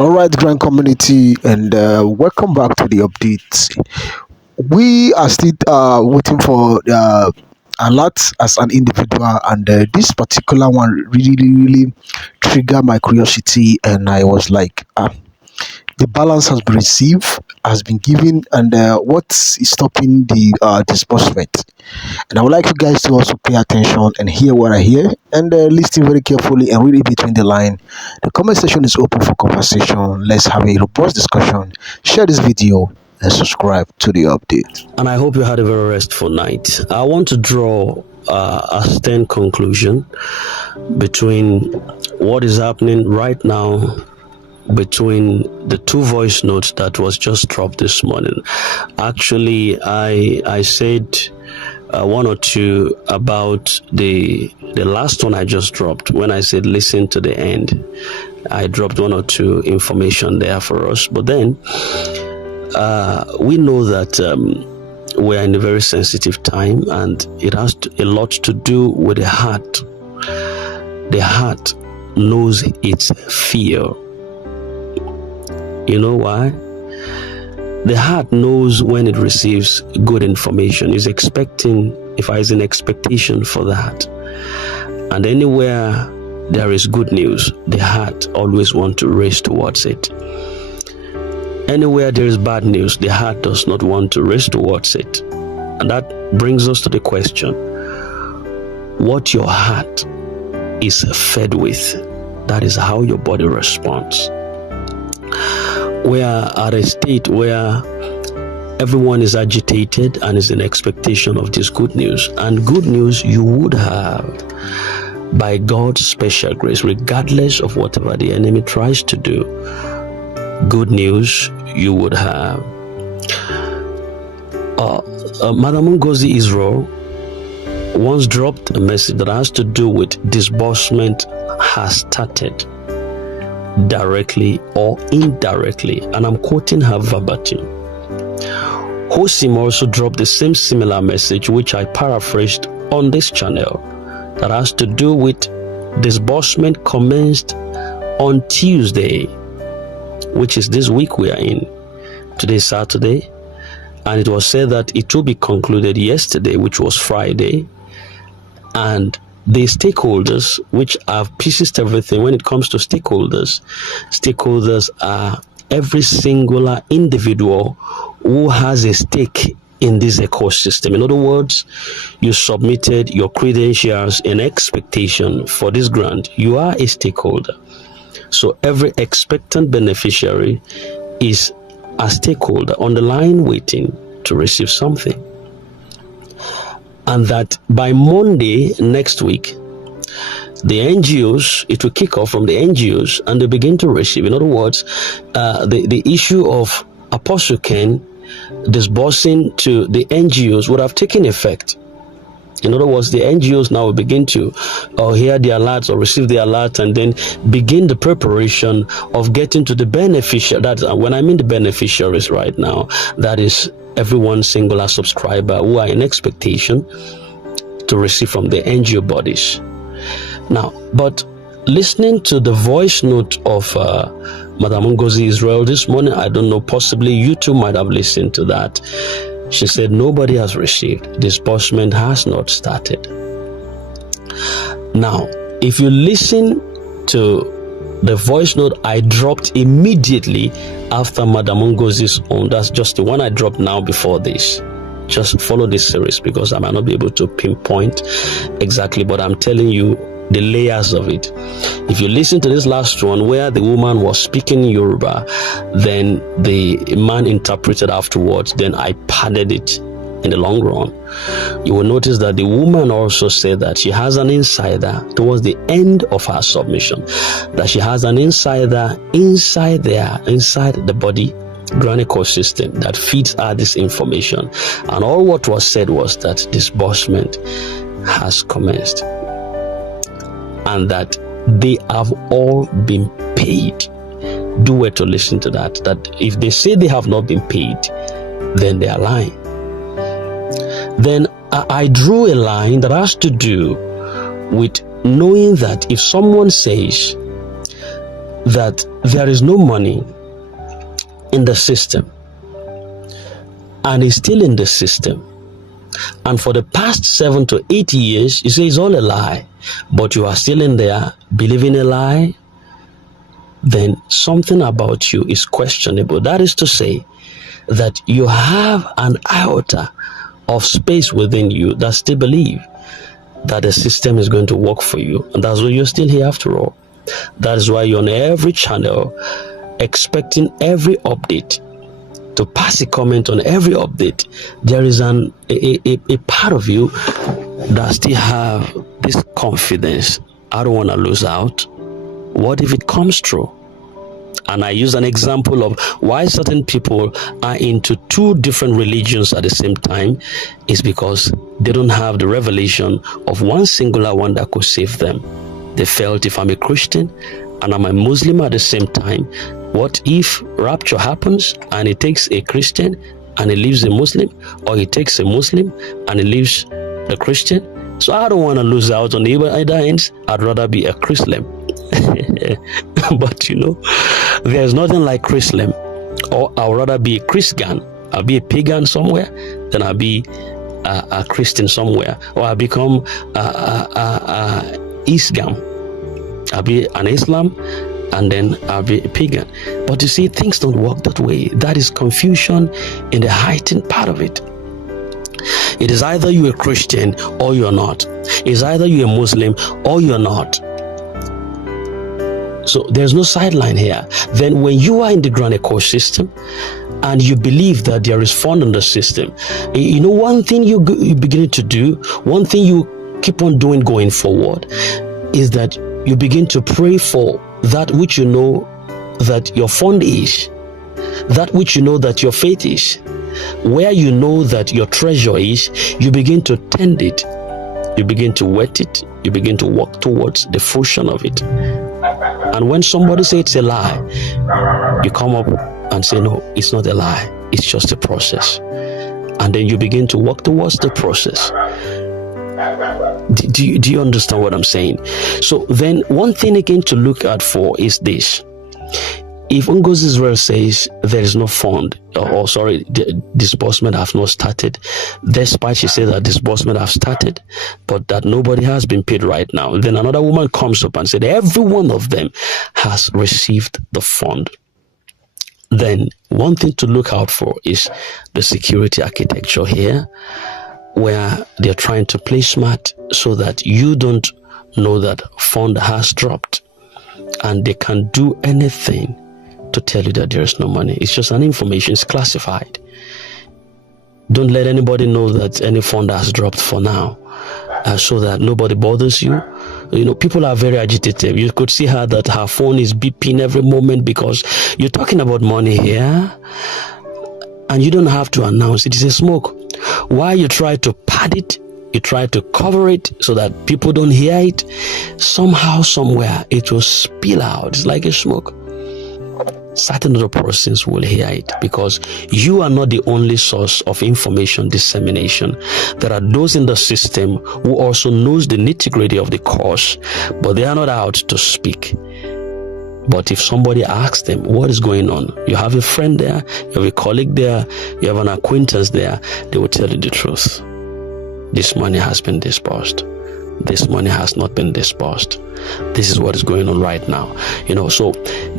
All right, grand community, and welcome back to the update. We are still waiting for alerts as an individual, and this particular one really triggered my curiosity, and I was like, the balance has been received, has been given, and what is stopping the disbursement? And I would like you guys to also pay attention and hear what I hear and listen very carefully and read it between the line. The comment section is open for conversation. Let's have a robust discussion. Share this video and subscribe to the update. And I hope you had a very restful night. I want to draw a stern conclusion between what is happening right now, between the two voice notes that was just dropped this morning. Actually, I said one or two about the last one I just dropped. When I said listen to the end, I dropped one or two information there for us. But then we know that we're in a very sensitive time, and it has a lot to do with the heart. The heart knows its fear. You know why? The heart knows when it receives good information. It's expecting, if I is in expectation for that. And anywhere there is good news, the heart always wants to race towards it. Anywhere there is bad news, the heart does not want to race towards it. And that brings us to the question, what your heart is fed with, that is how your body responds. We are at a state where everyone is agitated and is in expectation of this good news. And good news you would have by God's special grace, regardless of whatever the enemy tries to do. Good news you would have. Madam Ngozi Israel once dropped a message that has to do with disbursement has started, directly or indirectly, and I'm quoting her verbatim. Hosim also dropped the same similar message, which I paraphrased on this channel, that has to do with disbursement commenced on Tuesday, which is this week we are in. Today is Saturday, and it was said that it will be concluded yesterday, which was Friday, and the stakeholders, which have pieced everything when it comes to stakeholders are every singular individual who has a stake in this ecosystem. In other words, you submitted your credentials in expectation for this grant. You are a stakeholder. So every expectant beneficiary is a stakeholder on the line waiting to receive something. And that by Monday next week, the NGOs, it will kick off from the NGOs and they begin to receive. In other words, the issue of Apostle Ken disbursing to the NGOs would have taken effect. In other words, the NGOs now will begin to hear the alerts or receive the alert and then begin the preparation of getting to the beneficiary. That's when I mean the beneficiaries right now. That is everyone singular subscriber who are in expectation to receive from the NGO bodies. Now, but listening to the voice note of Madam Ngozi Israel this morning, I don't know, possibly you too might have listened to that. She said nobody has received. Disbursement has not started. Now, if you listen to the voice note I dropped immediately after Madam Ngozi's own, that's just the one I dropped now before this. Just follow this series because I might not be able to pinpoint exactly, but I'm telling you the layers of it. If you listen to this last one where the woman was speaking Yoruba, then the man interpreted afterwards, then I padded it in the long run. You will notice that the woman also said that she has an insider towards the end of her submission, that she has an insider inside the body grand ecosystem that feeds her this information. And all what was said was that disbursement has commenced and that they have all been paid. Do well to listen to that. That if they say they have not been paid, then they are lying. Then I drew a line that has to do with knowing that if someone says that there is no money in the system and is still in the system, and for the past 7 to 8 years you say it's all a lie, but you are still in there believing a lie, then something about you is questionable. That is to say that you have an iota of space within you that still believe that the system is going to work for you, and that's why you're still here after all. That is why you're on every channel expecting every update, to pass a comment on every update. There is a part of you that still have this confidence. I don't want to lose out. What if it comes true? And I use an example of why certain people are into 2 different religions at the same time is because they don't have the revelation of one singular one that could save them. They felt, if I'm a Christian and I'm a Muslim at the same time, what if rapture happens and it takes a Christian and it leaves a Muslim, or it takes a Muslim and it leaves a Christian? So I don't want to lose out on either ends. I'd rather be a Christian. But there's nothing like Christian. Or I'd rather be a Christian. I'll be a pagan somewhere, then I'll be a Christian somewhere, or I'll become Islam. I'll be an Islam, and then I'll be a pagan. But you see, things don't work that way. That is confusion in the heightened part of it. It is either you're a Christian or you're not. It's either you're a Muslim or you're not. So there's no sideline here. Then when you are in the grand ecosystem and you believe that there is fun in the system, one thing you begin to do, one thing you keep on doing going forward, is that you begin to pray for that which you know that your fund is, that which you know that your faith is, where you know that your treasure is. You begin to tend it, you begin to wet it, you begin to walk towards the fruition of it. And when somebody says it's a lie, you come up and say, no, it's not a lie, it's just a process. And then you begin to walk towards the process. Do you understand what I'm saying? So then one thing again to look out for is this. If Ngozi Israel says there is no fund, the disbursement have not started, despite she says that disbursement have started, but that nobody has been paid right now, then another woman comes up and said every one of them has received the fund. Then one thing to look out for is the security architecture here, where they're trying to play smart so that you don't know that fund has dropped, and they can do anything to tell you that there is no money. It's just an information, it's classified. Don't let anybody know that any fund has dropped for now, so that nobody bothers you. People are very agitated. You could see her that her phone is beeping every moment because you're talking about money here, and you don't have to announce it. It's a smoke. Why you try to pad it, you try to cover it so that people don't hear it, somehow, somewhere, it will spill out. It's like a smoke. Certain other persons will hear it, because you are not the only source of information dissemination. There are those in the system who also knows the nitty-gritty of the course, but they are not out to speak. But if somebody asks them what is going on, you have a friend there, you have a colleague there, you have an acquaintance there, they will tell you the truth. This money has been disbursed. This money has not been disbursed. This is what is going on right now. So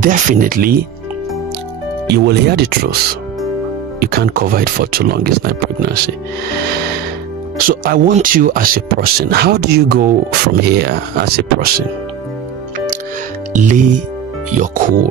definitely you will hear the truth. You can't cover it for too long. It's like pregnancy. So I want you as a person, how do you go from here as a person? Lay your cool,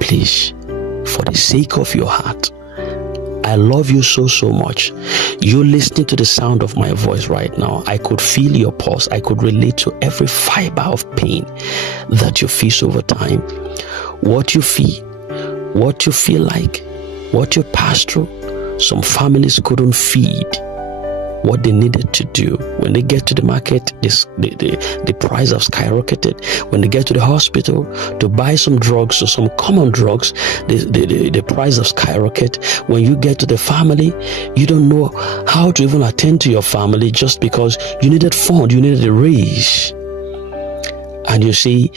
please, for the sake of your heart. I love you so much. You're listening to the sound of my voice right now. I could feel your pulse. I could relate to every fiber of pain that you face over time. What you feel like, what you pass through. Some families couldn't feed what they needed to do. When they get to the market, the price have skyrocketed. When they get to the hospital to buy some drugs or some common drugs, the price have skyrocketed. When you get to the family, you don't know how to even attend to your family just because you needed fund, you needed a raise. And you see,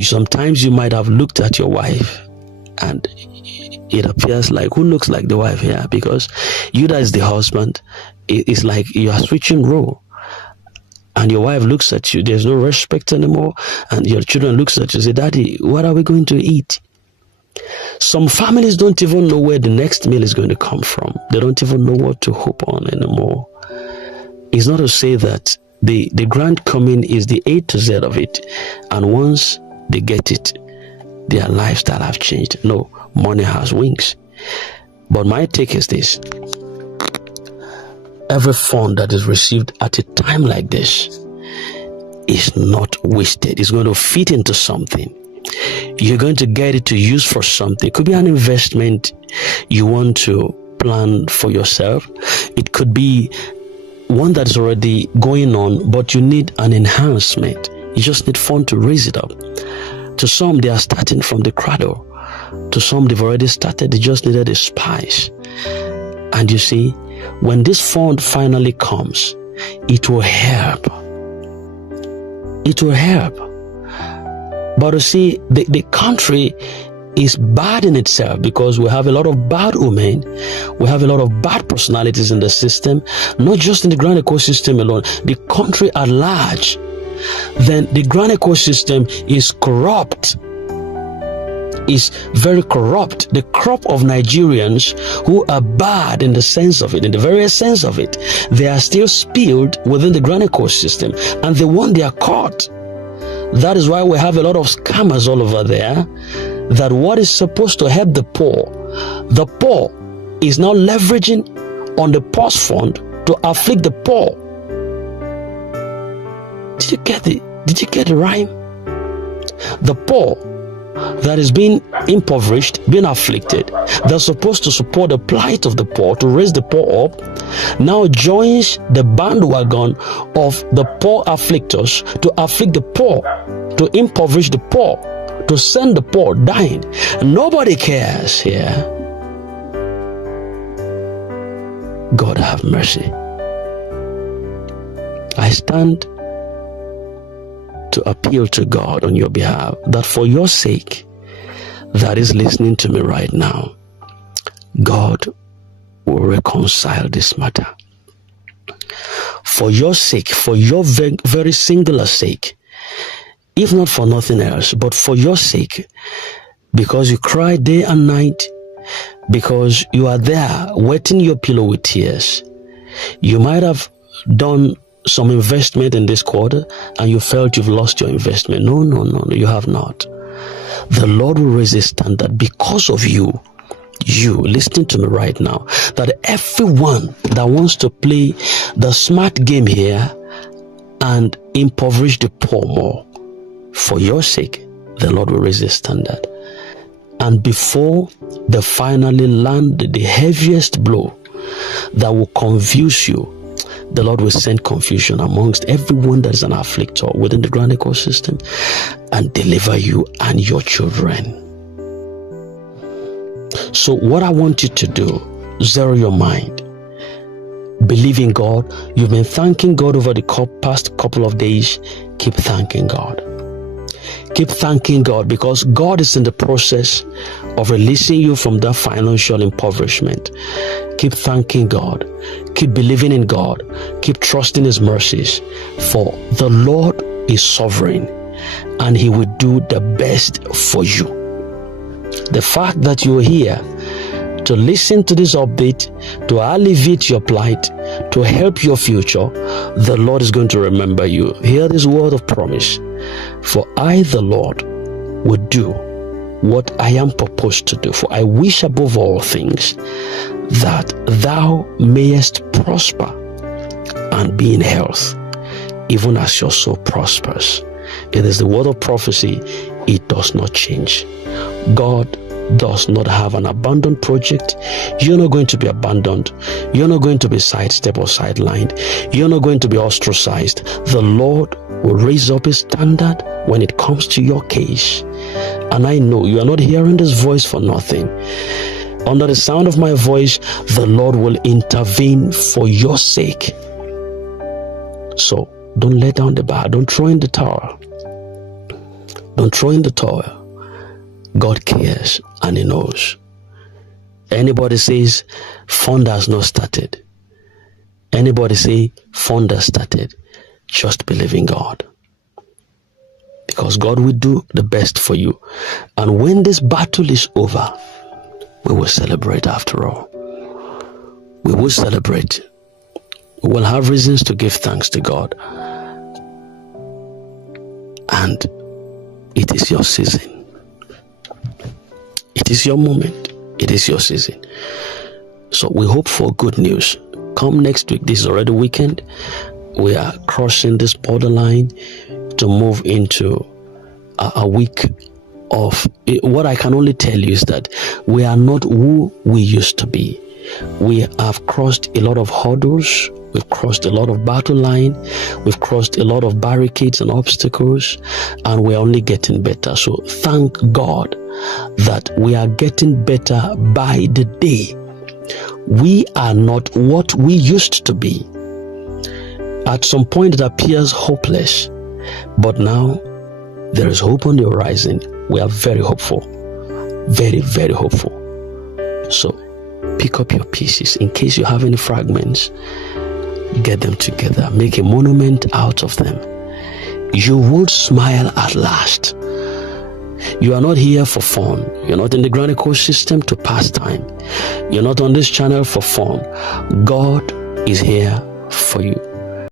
sometimes you might have looked at your wife and it appears like, who looks like the wife here? Because you that is the husband, it's like you are switching role. And your wife looks at you, there's no respect anymore. And your children looks at you, say, Daddy, what are we going to eat? Some families don't even know where the next meal is going to come from. They don't even know what to hope on anymore. It's not to say that the grand coming is the A to Z of it. And once they get it, their lifestyle have changed. No, money has wings. But my take is this. Every fund that is received at a time like this is not wasted. It's going to fit into something. You're going to get it to use for something. It could be an investment you want to plan for yourself. It could be one that is already going on, but you need an enhancement. You just need fund to raise it up. To some, they are starting from the cradle. To some, they've already started. They just needed a spice. And you see, when this fund finally comes, it will help. It will help. But you see, the country is bad in itself because we have a lot of bad women. We have a lot of bad personalities in the system, not just in the grand ecosystem alone, the country at large. Then the grand ecosystem is corrupt. Is very corrupt. The crop of Nigerians who are bad in the sense of it, in the very sense of it, they are still spilled within the grand ecosystem, and the one they are caught. That is why we have a lot of scammers all over there, that what is supposed to help the poor is now leveraging on the poor's fund to afflict the poor. Did you get the rhyme? The poor that is being impoverished, being afflicted, that's supposed to support the plight of the poor, to raise the poor up, now joins the bandwagon of the poor afflictors to afflict the poor, to impoverish the poor, to send the poor dying. Nobody cares here. God have mercy. I stand to appeal to God on your behalf, that for your sake, that is listening to me right now, God will reconcile this matter. For your sake, for your very singular sake, if not for nothing else, but for your sake, because you cry day and night, because you are there wetting your pillow with tears. You might have done some investment in this quarter and you felt you've lost your investment. No, you have not. The Lord will raise a standard because of you listening to me right now, that everyone that wants to play the smart game here and impoverish the poor more, for your sake, the Lord will raise a standard. And before they finally land the heaviest blow that will confuse you, the Lord will send confusion amongst everyone that is an afflictor within the grand ecosystem and deliver you and your children. So what I want you to do, zero your mind. Believe in God. You've been thanking God over the past couple of days. Keep thanking God. Keep thanking God, because God is in the process of releasing you from that financial impoverishment. Keep thanking God. Keep believing in God. Keep trusting His mercies, for the Lord is sovereign and He will do the best for you. The fact that you're here to listen to this update, to alleviate your plight, to help your future, the Lord is going to remember you. Hear this word of promise. For I, the Lord, will do what I am proposed to do. For I wish above all things that thou mayest prosper and be in health, even as your soul prospers. It is the word of prophecy. It does not change. God does not have an abandoned project. You're not going to be abandoned. You're not going to be sidestepped or sidelined. You're not going to be ostracized. The Lord will raise up His standard when it comes to your case. And I know you are not hearing this voice for nothing. Under the sound of my voice, the Lord will intervene for your sake. So don't let down the bar. Don't throw in the towel. Don't throw in the towel. God cares and He knows. Anybody says fund has not started. Anybody say fund has started. Just believe in God. Because God will do the best for you. And when this battle is over, we will celebrate after all. We will celebrate. We will have reasons to give thanks to God. And it is your season. It is your moment. It is your season. So we hope for good news. Come next week. This is already weekend. We are crossing this borderline to move into a week of what I can only tell you is that we are not who we used to be. We have crossed a lot of hurdles. We've crossed a lot of battle line. We've crossed a lot of barricades and obstacles, and we're only getting better. So thank God that we are getting better by the day. We are not what we used to be. At some point it appears hopeless, but now there is hope on the horizon. We are very hopeful. Very, very hopeful. So pick up your pieces. In case you have any fragments, get them together. Make a monument out of them. You will smile at last. You are not here for fun. You're not in the Grand ecosystem to pass time. You're not on this channel for fun. God is here for you.